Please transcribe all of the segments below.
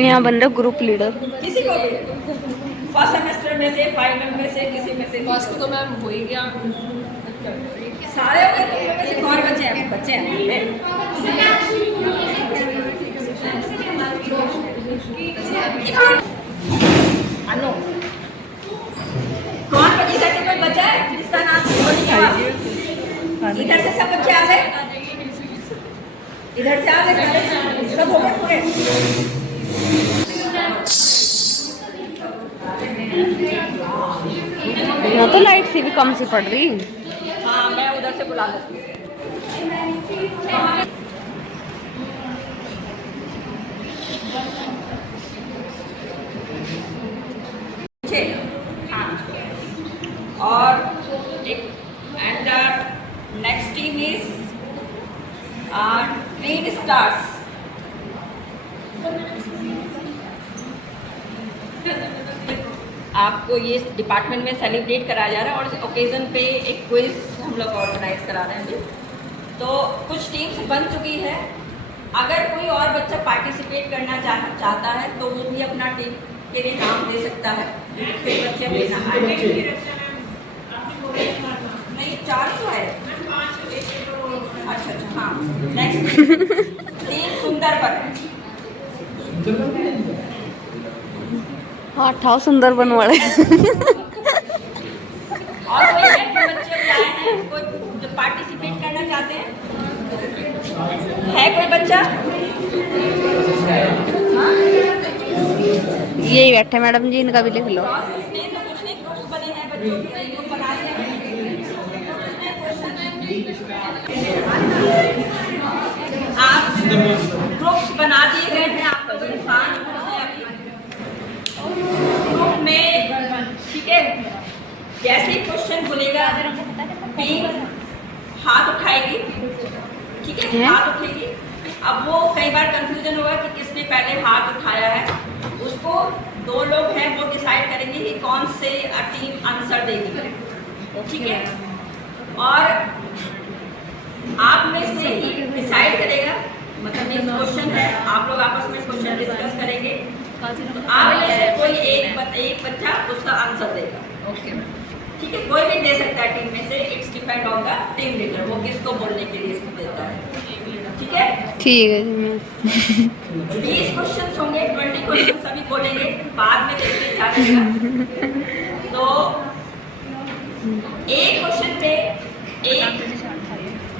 यहाँ बन रहा ग्रुप लीडर। किसी को भी फर्स्ट सेमेस्टर में से, फाइनल में से, किसी में से। फर्स्ट तो मैम हो ही गया, सारे हो गए, तुम लोग में से कौन बचे हैं? बच्चे हैं अनु, कौन इधर से कोई बचा है जिसका नाम इधर से सब बच्चे आ गए? इधर से आ गए सब हो गए पूरे? यहाँ तो लाइट सी भी कम सी पड़ रही। हाँ, मैं उधर से बुला लेती हूँ। हाँ, और एक and next team is green stars. आपको ये डिपार्टमेंट में सेलिब्रेट कराया जा रहा है और इस ओकेज़न पे एक क्विज हम लोग ऑर्गेनाइज करा रहे हैं अभी। तो कुछ टीम्स बन चुकी है, अगर कोई और बच्चा पार्टिसिपेट करना चाहता है तो वो भी अपना टीम के लिए नाम दे सकता है। फिर बच्चे लेना नहीं, 4 तो है। अच्छा, हाँ। Next team Sundarban. हाँ, ठाव सुंदर बनवाड़े। और कोई है जो बच्चे आए हैं, कोई जो पार्टिसिपेट करना चाहते हैं? है कोई बच्चा? हाँ? यही बैठे मैडम जी, इनका भी लिख लो। इसमें तो कुछ नहीं, ग्रुप्स बने हैं बच्चों के, ग्रुप बना दिए हैं। आप ग्रुप्स बना दिए गए हैं, आप लोगों ने 5 ग्रुप्स हैं अभी ग्रुप में, ठीक है? जैसे ही क्वेश्चन बोलेगा टीम हाथ उठाएगी, ठीक है? हाथ उठेगी। अब वो कई बार कंफ्यूजन होगा कि किसने पहले हाथ उठाया है, उसको 2 लोग हैं वो डिसाइड करेंगे कि कौन से टीम आंसर देगी, ठीक है? और आप में से ही डिसाइड करेगा, मतलब ये क्वेश्चन है, आप लोग आपस में क्वेश्चन डिस्कस करेंगे, आप में से कोई एक बच्चा उसका आंसर देगा, ओके ठीक है? कोई भी दे सकता है टीम में से, it's depend on the team leader, वो किसको बोलने के लिए देता है, ठीक है? ठीक है। 20 क्वेश्चन होंगे, 20 क्वेश्चन सभी बोलेंगे, बाद में देखते क्या रहेगा। तो एक क्वेश्चन पे 1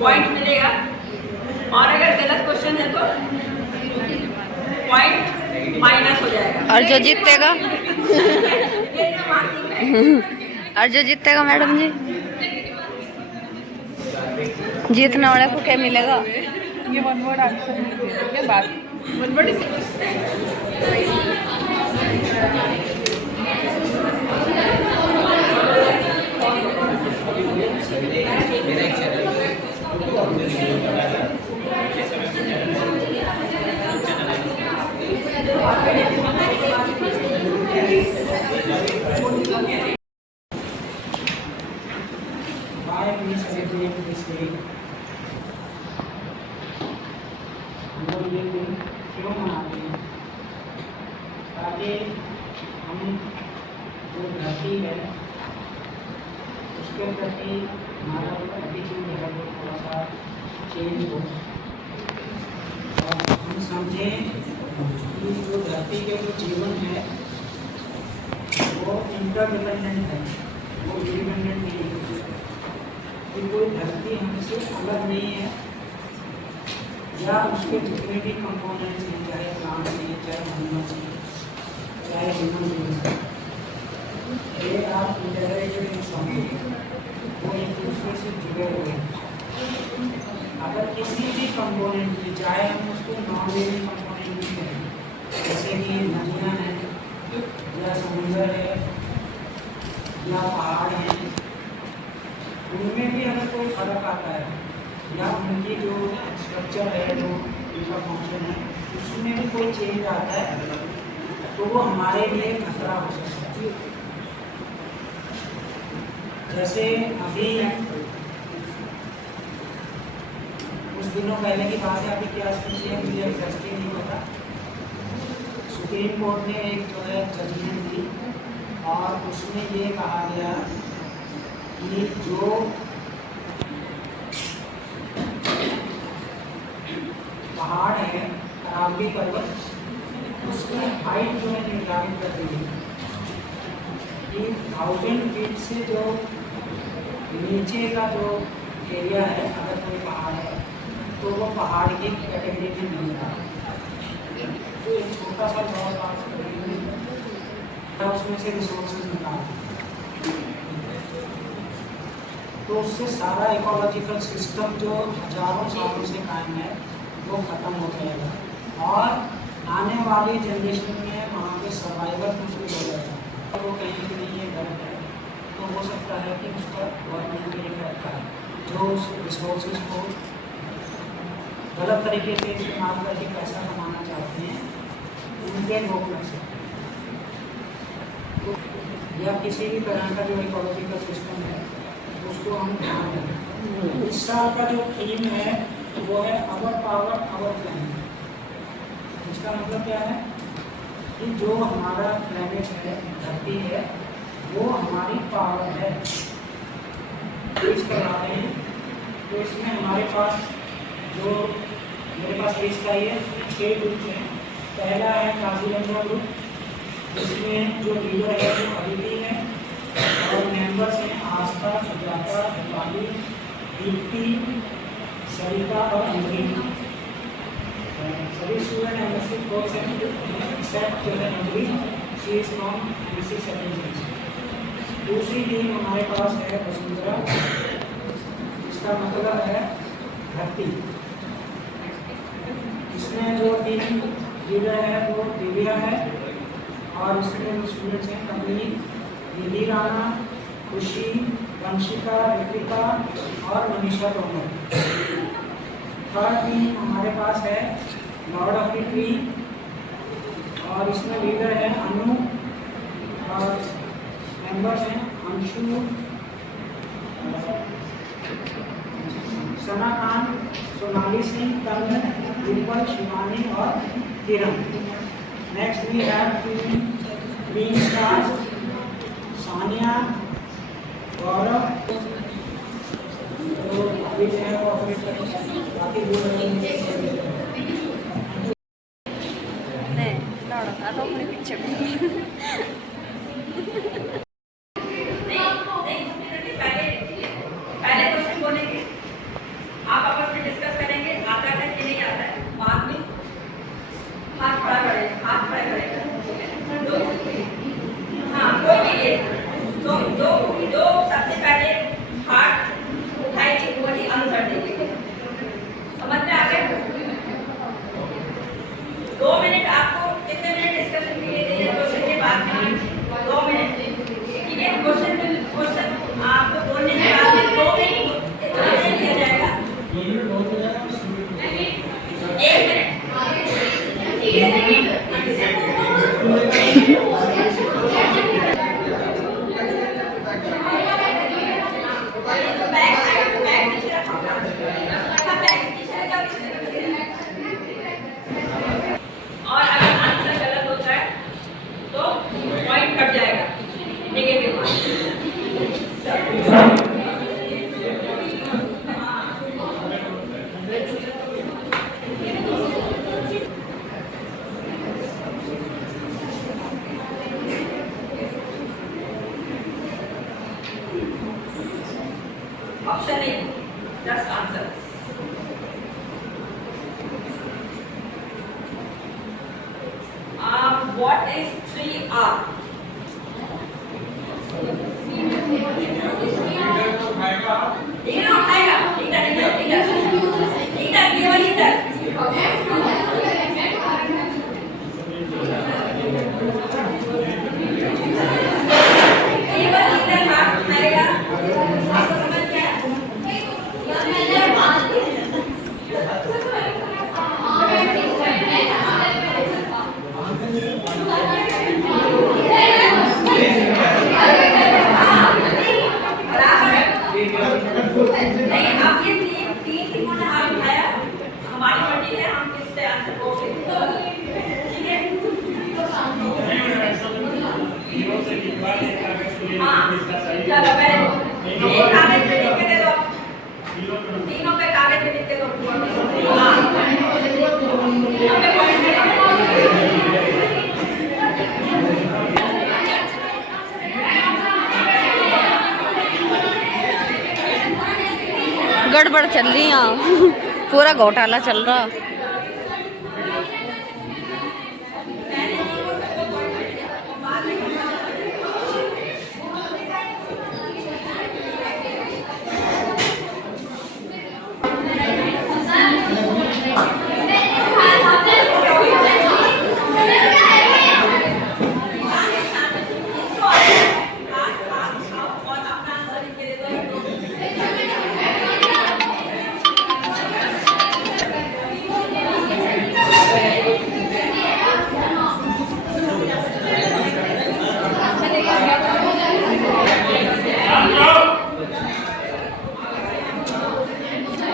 पॉइंट मिलेगा, और अगर गलत क्वेश्चन है तो पॉइंट माइनस हो जाएगा। और जो जीतेगा और जो जीतेगा मैडम जी, जीतने वाले को क्या मिलेगा? ये वन वर्ड आंसर क्या बात, वन वर्ड क्यों मनाते हैं? ताकि हम जो धरती है उसके प्रति हमारा जो एटीट्यूड है वो थोड़ा सा चेंज हो, और हम समझें कि जो धरती के जो जीवन है वो इंटरडिपेंडेंट है, वो इंडिपेंडेंट नहीं है। कि कोई धरती हमसे अलग नहीं है, या उसके जितने भी कंपोनेंट्स हैं, चाहे प्लांट हैं, चाहे एनिमल्स हैं, चाहे ह्यूमन बीइंग्स हैं, दे आर इंटररेलेटेड इन सम वे, वो एक दूसरे से जुड़े हुए हैं। अगर किसी भी कंपोनेंट की, चाहे हम उसको नॉन लिविंग कंपोनेंट भी कहें, जैसे कि नदियाँ हैं, या समुद्र है, या पहाड़ हैं, उनमें भी अगर कोई फर्क आता है, या उनकी जो स्ट्रक्चर है, जो उनका फंक्शन है, उसमें भी कोई चेंज आता है, तो वो हमारे लिए खतरा हो सकता है। जैसे अभी कुछ दिनों पहले की बात है, अभी क्या स्थिति है मुझे एग्जैक्टली नहीं पता, सुप्रीम कोर्ट ने एक जो है जजमेंट दी और उसमें ये कहा गया कि जो पहाड़ है अरावली पर्वत, उसकी हाइट जो है निर्धारित कर दी है कि 1000 फीट से जो नीचे का जो एरिया है, अगर कोई पहाड़ है तो वो पहाड़ की कैटेगरी में नहीं आता। तो एक छोटा सा लॉ उसमें से रिसोर्सेज निकाल, तो उससे सारा इकोलॉजिकल सिस्टम जो हजारों सालों से कायम है वो ख़त्म हो जाएगा और आने वाली जनरेशन में वहाँ पे सर्वाइवल मुश्किल हो जाएगा। तो वो कहीं भी नहीं है गलत है, तो हो सकता है कि उसका गवर्नमेंट के इफेक्ट आए, जो उस रिसोर्सेज को गलत तरीके से इस्तेमाल करके पैसा कमाना चाहते हैं उनके रोक लग सकते हैं, या किसी भी तरह का जो इकोलॉजिकल सिस्टम है उसको हम ध्यान दें। इस साल का जो थीम है वो है अवर पावर अवर प्लैनेट। इसका मतलब क्या है कि जो हमारा प्लैनेट है, धरती है, वो हमारी पावर है। पेश कर रहे हैं तो इसमें हमारे पास जो मेरे पास पेश का है 6 ग्रुप हैं। पहला है काजीरंगा ग्रुप, जिसमें जो लीडर है वो अदिति है और मेंबर्स हैं आस्था, सुजाता, दीपाली, दीप्ति, सरिता और अंजलि। सभी स्टूडेंट एमएससी कोर्स एक्सेप्ट जो है Anjali, she is from MSc second. दूसरी टीम हमारे पास है वसुंधरा, इसका मतलब है धरती। इसमें जो टीम लीडर है वो दिव्या है और इसमें जो स्टूडेंट्स हैं कमली, निधि राणा, खुशी, वंशिका, रितिका और मनीषा तोमर। थर्ड टीम हमारे पास है लॉर्ड ऑफ द ट्री और इसमें लीडर है अनु और मेंबर्स हैं अंशु, सना खान, सोनाली सिंह, तन्मय, दीपक, शिवानी और Kiran. Next we have team green stars, Sania, Gaurav, तो अभी जो है वो ऑपरेट करेंगे, बाकी नहीं लौड़ा तो अपने पीछे पहले क्वेश्चन बोलेंगे, आप आपस में डिस्कस करेंगे आता है कि नहीं आता है, बाद में हाथ खड़ा करेगा, हाथ खड़ा करेगा। हाँ कोई भी ये दो सबसे पहले हाथ उठाएंगे वही आंसर देंगे। समझ में आ गया? 2 मिनट आपको कितने मिनट डिस्कशन के लिए चाहिए? क्वेश्चन के बाद में 2 मिनट, ठीक है? क्वेश्चन आपको बोलने के बाद में 2 मिनट इतना दिया जाएगा। 1 मिनट, ठीक है? और अगर आंसर गलत होता है तो पॉइंट कट जाएगा, नेगेटिव ऑप्शन नहीं, just answer. What is 3R? हाँ चलो पहले एक कागज पे लिख के दे दो, तीनों पे कागज पे लिख के दो। हाँ यहाँ पे पॉइंट दे दो। गड़बड़ चल रही है यहाँ। पूरा घोटाला चल रहा।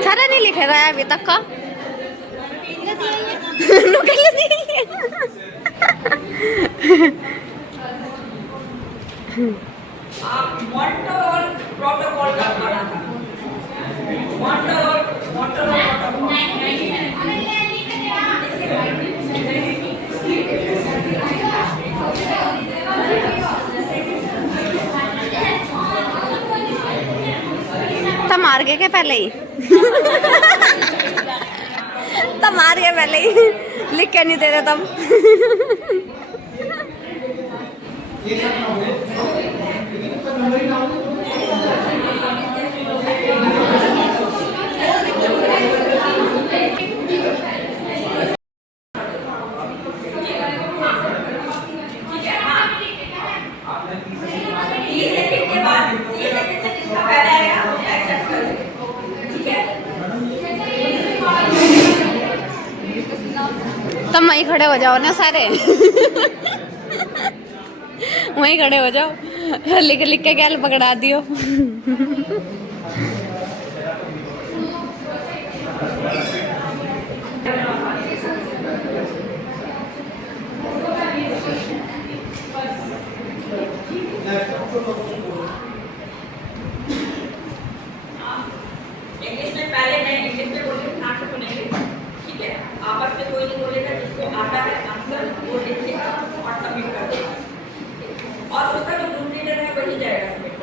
सारा नहीं लिखा गया अभी तक का। नुकल नहीं है। मॉन्ट्रियल प्रोटोकॉल का बना था। मॉन्ट्रियल प्रोटोकॉल तब मार गए के पहले ही। तब मार गए पहले ही, लिख के नहीं दे रहे तब। तुम वहीं खड़े हो जाओ ना सारे। वहीं खड़े हो जाओ, लिख लिख के गैल पकड़ा दियो। इंग्लिश में पहले मैं इंग्लिश में बोलूँगी, ध्यान से सुनेंगे, ठीक है? आपस में कोई नहीं बोलेगा, जिसको आता है आंसर वो लिखेगा और सबमिट कर देगा, और उसका जो ग्रुप लीडर है वही जाएगा सबमिट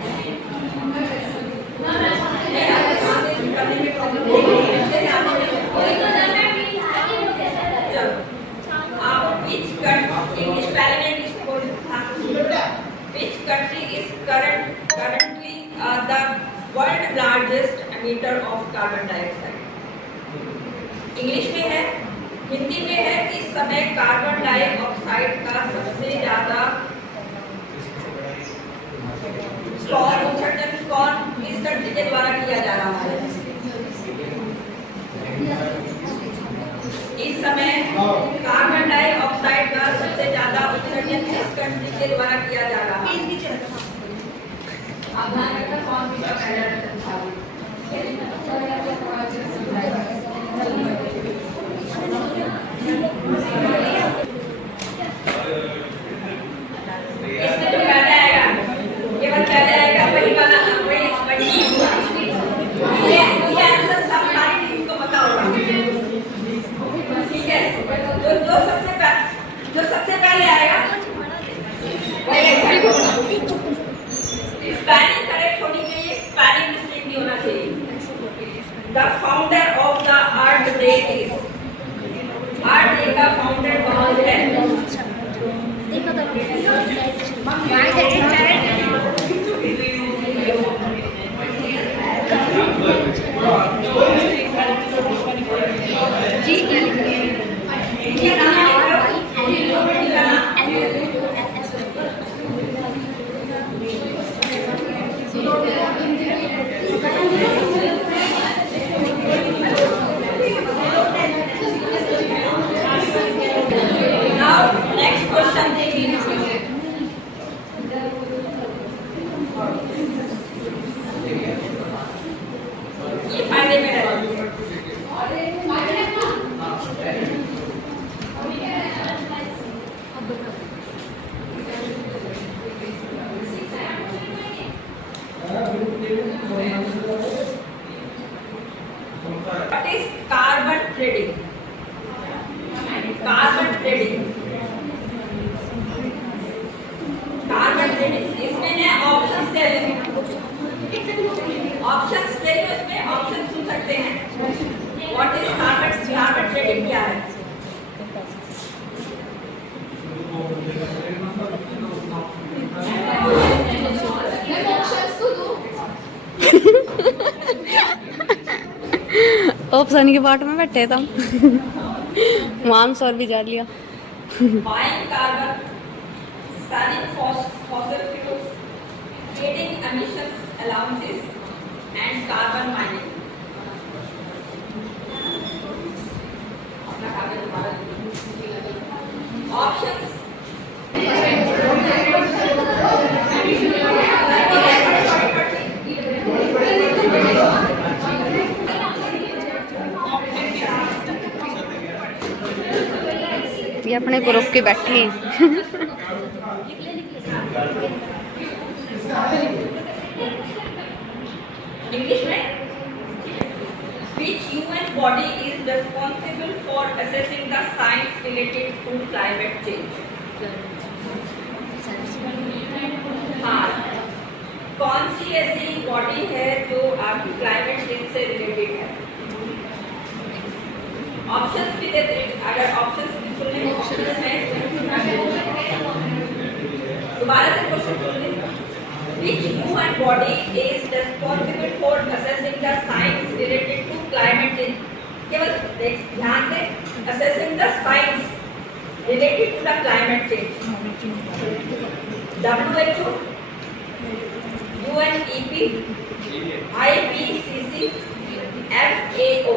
करने में प्रॉब्लम नहीं है। चलो आप विच कंट्री, इंग्लिश पहले मैं इंग्लिश में बोलूँगी, ध्यान से सुनिए। Which country is currently the world largest emitter of carbon dioxide? English में है, हिंदी में है, इस समय कार्बन डाइऑक्साइड का सबसे ज्यादा उत्सर्जन कौन किस कंट्री के द्वारा किया जा रहा है? इस समय कार्बन डाइऑक्साइड का सबसे ज्यादा उत्सर्जन किस कंट्री के द्वारा किया जा रहा है? आप ध्यान रखना कौन सी का पहला इसमें जो पहले आएगा, केवल पहले आएगा वही वाला, वही ये आंसर सब सारी टीम को पता होगा, ठीक है? जो सबसे पहले आएगा वही आएगा। स्पेलिंग करेक्ट होनी चाहिए, स्पेलिंग मिस्टेक नहीं होना चाहिए। The founder of the Earth Day is, Earth Day का फाउंडर कौन है? कार्बन ट्रेडिंग, कार्बन ट्रेडिंग इसमें मैं ऑप्शंस दे रही हूँ, ऑप्शंस दे रही हूँ, इसमें ऑप्शन सुन सकते हैं। व्हाट इज कार्बन ट्रेडिंग क्या है? ऑप्शन के पार्ट में बैठे तुम मांस और भी जा लिया। Buying carbon, selling fossil fuels, trading emissions allowances, and carbon mining. अपना कागज तुम्हारा ऑप्शंस ये अपने को रोक के बैठे हैं। इंग्लिश में which human body is responsible for assessing the science related to climate change? हाँ, कौन सी ऐसी बॉडी है जो आपकी क्लाइमेट चेंज से रिलेटेड है? ऑप्शंस भी देते हैं, अगर ऑप्शंस भी सुन लें, ऑप्शंस में दोबारा से क्वेश्चन सुन लें। Which human body is responsible for assessing the science related to climate change? केवल ध्यान दें, assessing the science related to the climate change. WHO, UNEP, IPCC, FAO.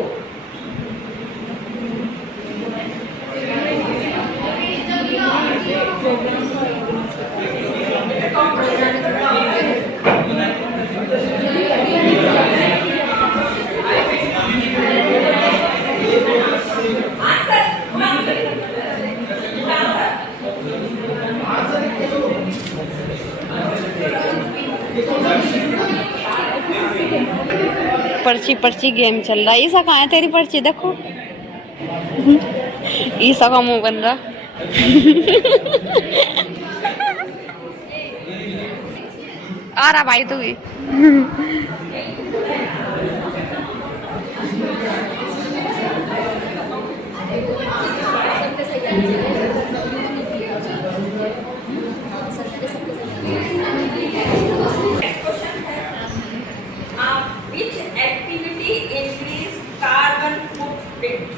पर्ची पर्ची गेम चल रहा है। ईसा कहाँ है तेरी पर्ची? देखो ईसा का मुंह बन रहा। आ रहा भाई तू भी। Which activity increase carbon footprint?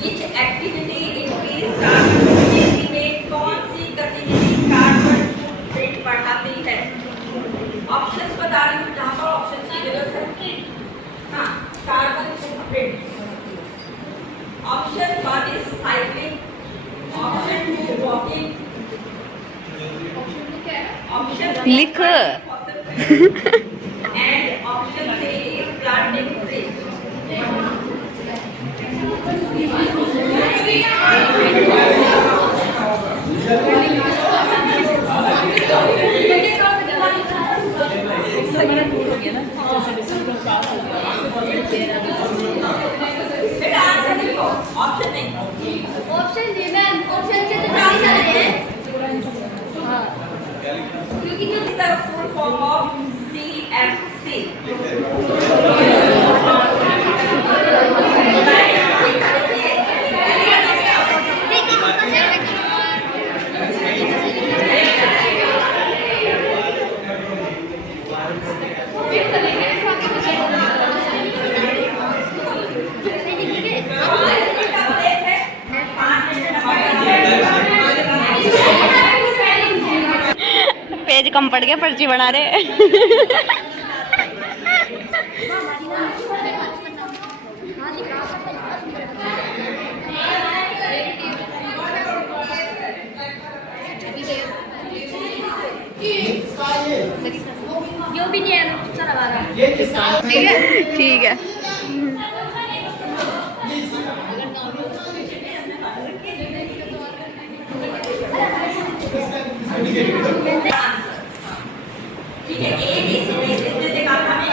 Which activity increase carbon footprint में कौन सी गतिविधि कार्बन फुटप्रिंट बढ़ाती है? ऑप्शंस बता रही हूँ, जहाँ पर ऑप्शंस की जरूरत है। हाँ, carbon footprint. Option 1 is cycling, option 2 walking, option लिख। and option C is planting trees. बेटा आंसर लिखो, ऑप्शन नहीं। ऑप्शन दी मैम, ऑप्शन से तो नहीं चलेंगे। हाँ, क्योंकि जो This is the full form of CFC. Page कम पड़ गया, पर्ची बना रहे। जो भी नहीं है चला वाला ठीक है। ठीक है, A B C D इसने देखा हमें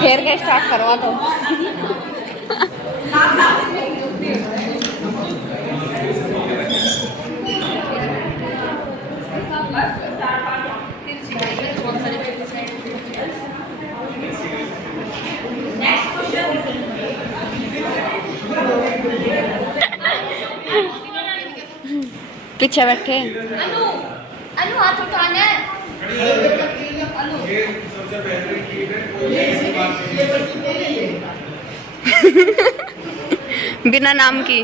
फिर के स्टार्ट करवा दो। साफ साफ बस 4-5 नेक्स्ट क्वेश्चन पीछे बैठे अनु अनु हाथ उठाना है अनु बिना नाम की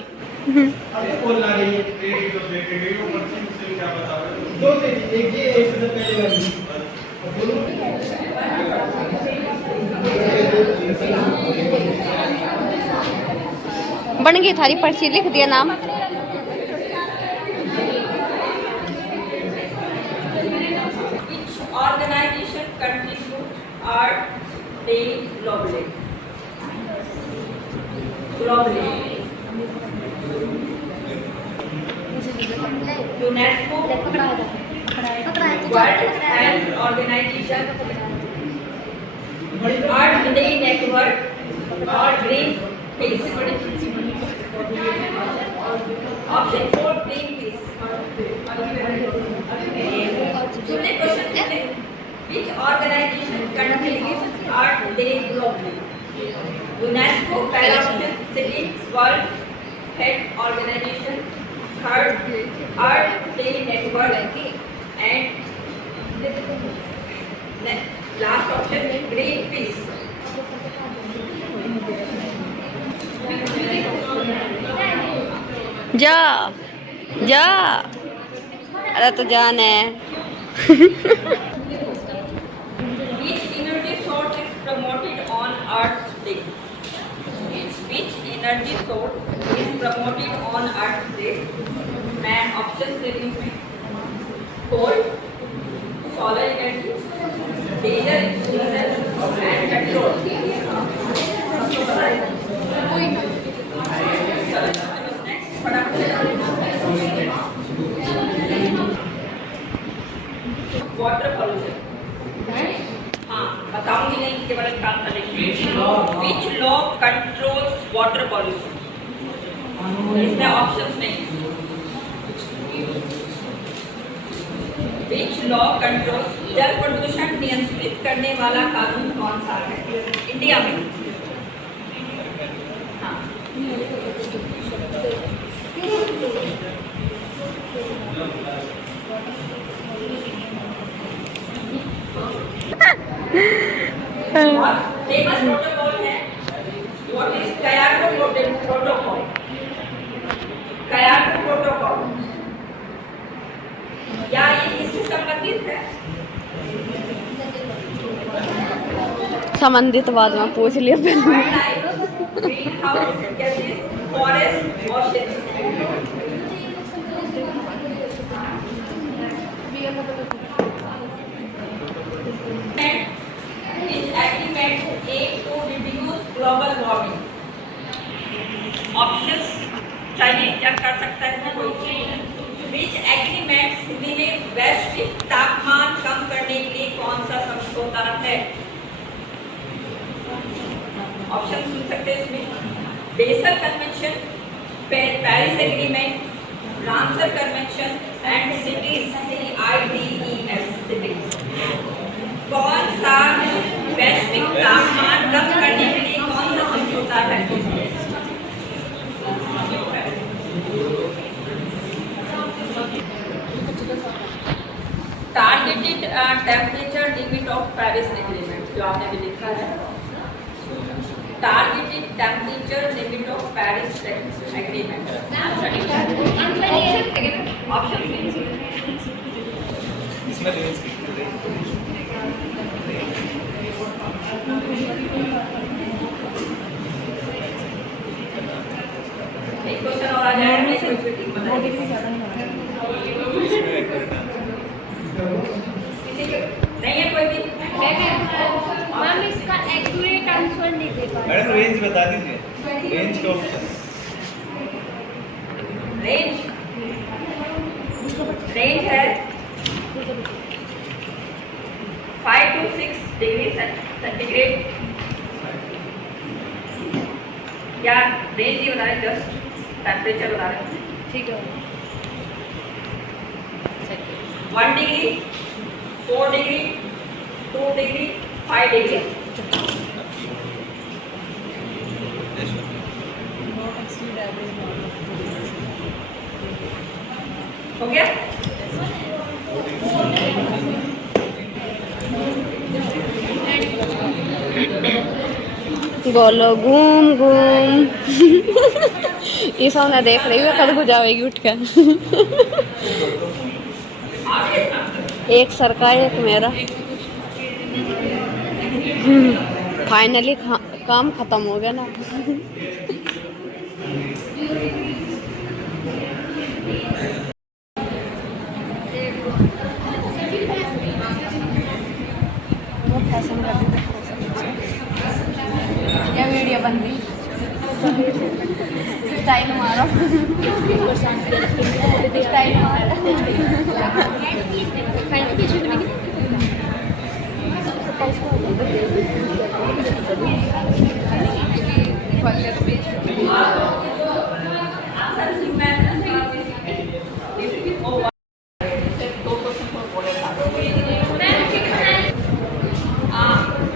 बन गई थारी पर्ची, लिख दिया नाम। Which organization contribute art day globally? Globally. UNESCO, World Health Organization, Art Day Network, or Greenpeace. Option 4, Greenpeace. सुनने क्वेश्चन सुनने Which organization contributes art day globally? UNESCO, पहला option, second World Health Organization, third Art Day Network, and last option Greenpeace. जा जा, अरे तो जान है। Which energy source is promoted on Earth Day? Which energy source is promoted on Earth Day? मैं option दे रही हूँ। Coal, solar energy, diesel, and petrol. Water pollution. हाँ, बताऊंगी नहीं केवल एक काम करेंगे। Which law controls water pollution? इसमें ऑप्शंस नहीं। Which law controls जल प्रदूषण नियंत्रित करने वाला कानून कौन सा है इंडिया में? हाँ, और फेमस प्रोटोकॉल है व्हाट इज कयाटो प्रोटोकॉल। कयाटो प्रोटोकॉल क्या ये किससे संबंधित है? संबंधित बाद में पूछ लिया पहले। Green house gases, forest, ocean. Which agreement aim to reduce global warming? Options चाहिए क्या कर सकता है इसमें कोई? Which agreement हिंदी में वैश्विक तापमान कम करने के लिए कौन सा समझौता है? ऑप्शन सुन सकते हैं इसमें। Basal convention, Paris agreement, Ramsar convention and cities CITES cities. कौन सा वैश्विक तापमान कम करने के लिए कौन सा समझौता है? Targeted temperature limit of Paris agreement जो आपने भी लिखा है। Targeted temperature limit of Paris agreement. Option एक क्वेश्चन और आ जाएगा। किसी के नहीं है कोई भी? मैम इसका एक्यूरेट आंसर नहीं दे पा मैडम रेंज बता दीजिए, रेंज का ऑप्शन। रेंज है 5 to 6 डिग्री सेंटीग्रेड, या रेंज नहीं बता रहे, जस्ट टेम्परेचर बता रहे हैं। ठीक है 1 डिग्री, 4 डिग्री, 2 डिग्री, 5 डिग्री। हो गया? गोलो घूम घूम ये सामने देख रही है, कद को जाएगी उठ कर। एक सर का एक मेरा। फाइनली काम खत्म हो गया ना। ये वीडियो बन रही स्टाइल मारो स्टाइल मारो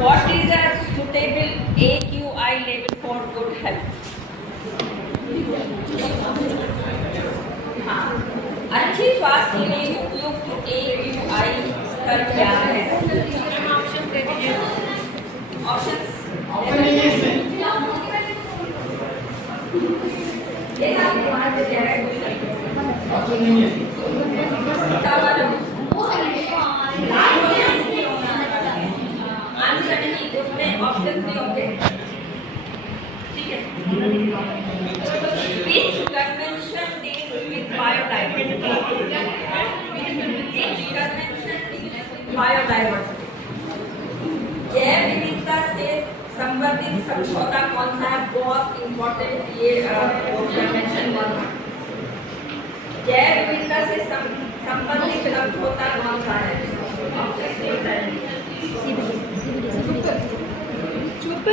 What is a suitable AQI level for good health? हाँ, अच्छी स्वास्थ्य के लिए उपयुक्त AQI स्तर क्या है? ऑप्शंस ऑप्शन नहीं होंगे, ठीक है? Which convention deals with biodiversity? Which convention deals with biodiversity? जैव विविधता से संबंधित समझौता कौन सा है? बहुत इम्पोर्टेंट ये कन्वेंशन बना। जैव विविधता से संबंधित समझौता कौन सा है? चुप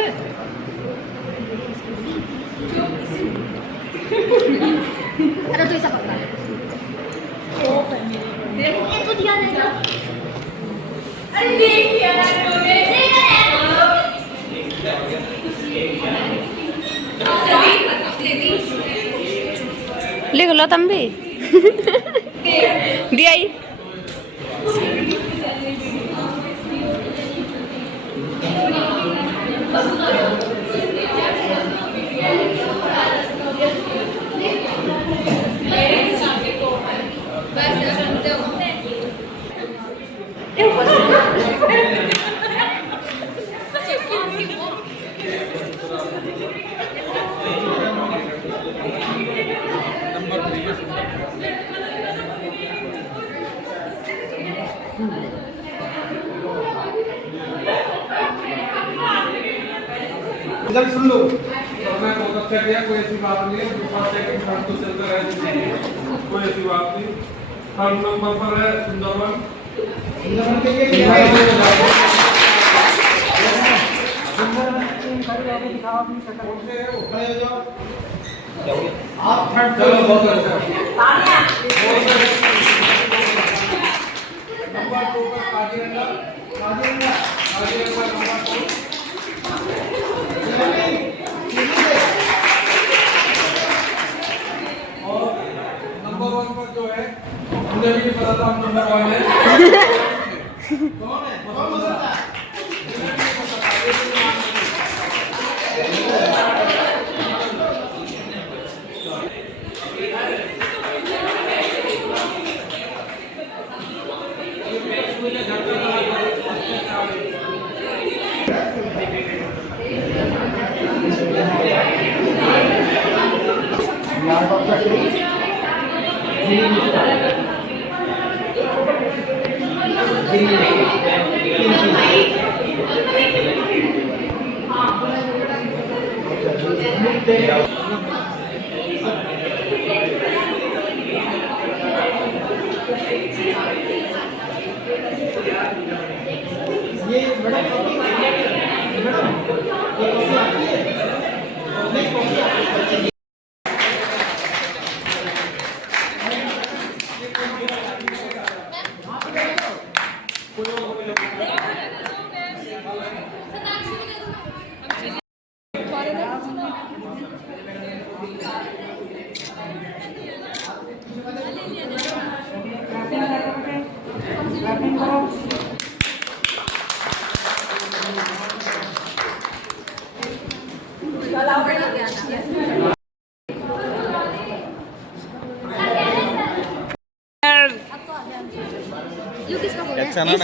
अरे तो ऐसा पकड़ा देखो ये तो दिया नहीं था। अरे देख लिया ना तूने लिख लो तुम भी। दिया ही इधर सुन लो। मैं बहुत अच्छा किया, कोई ऐसी बात नहीं है। फर्स्ट सेकंड थर्ड तो चलता रहे, कोई ऐसी बात नहीं। थर्ड नंबर पर है सुंदरवन। सुंदरवन के लिए आप थर्ड चलो, बहुत अच्छा। नंबर 2 पर काजीरंगा नंबर 2। और नंबर 1 पर जो है मुझे भी नहीं पता था हम नंबर 1 है। कौन है? कौन हो सकता है? ये मैडम ये कॉफी आती है? नहीं कॉफी चना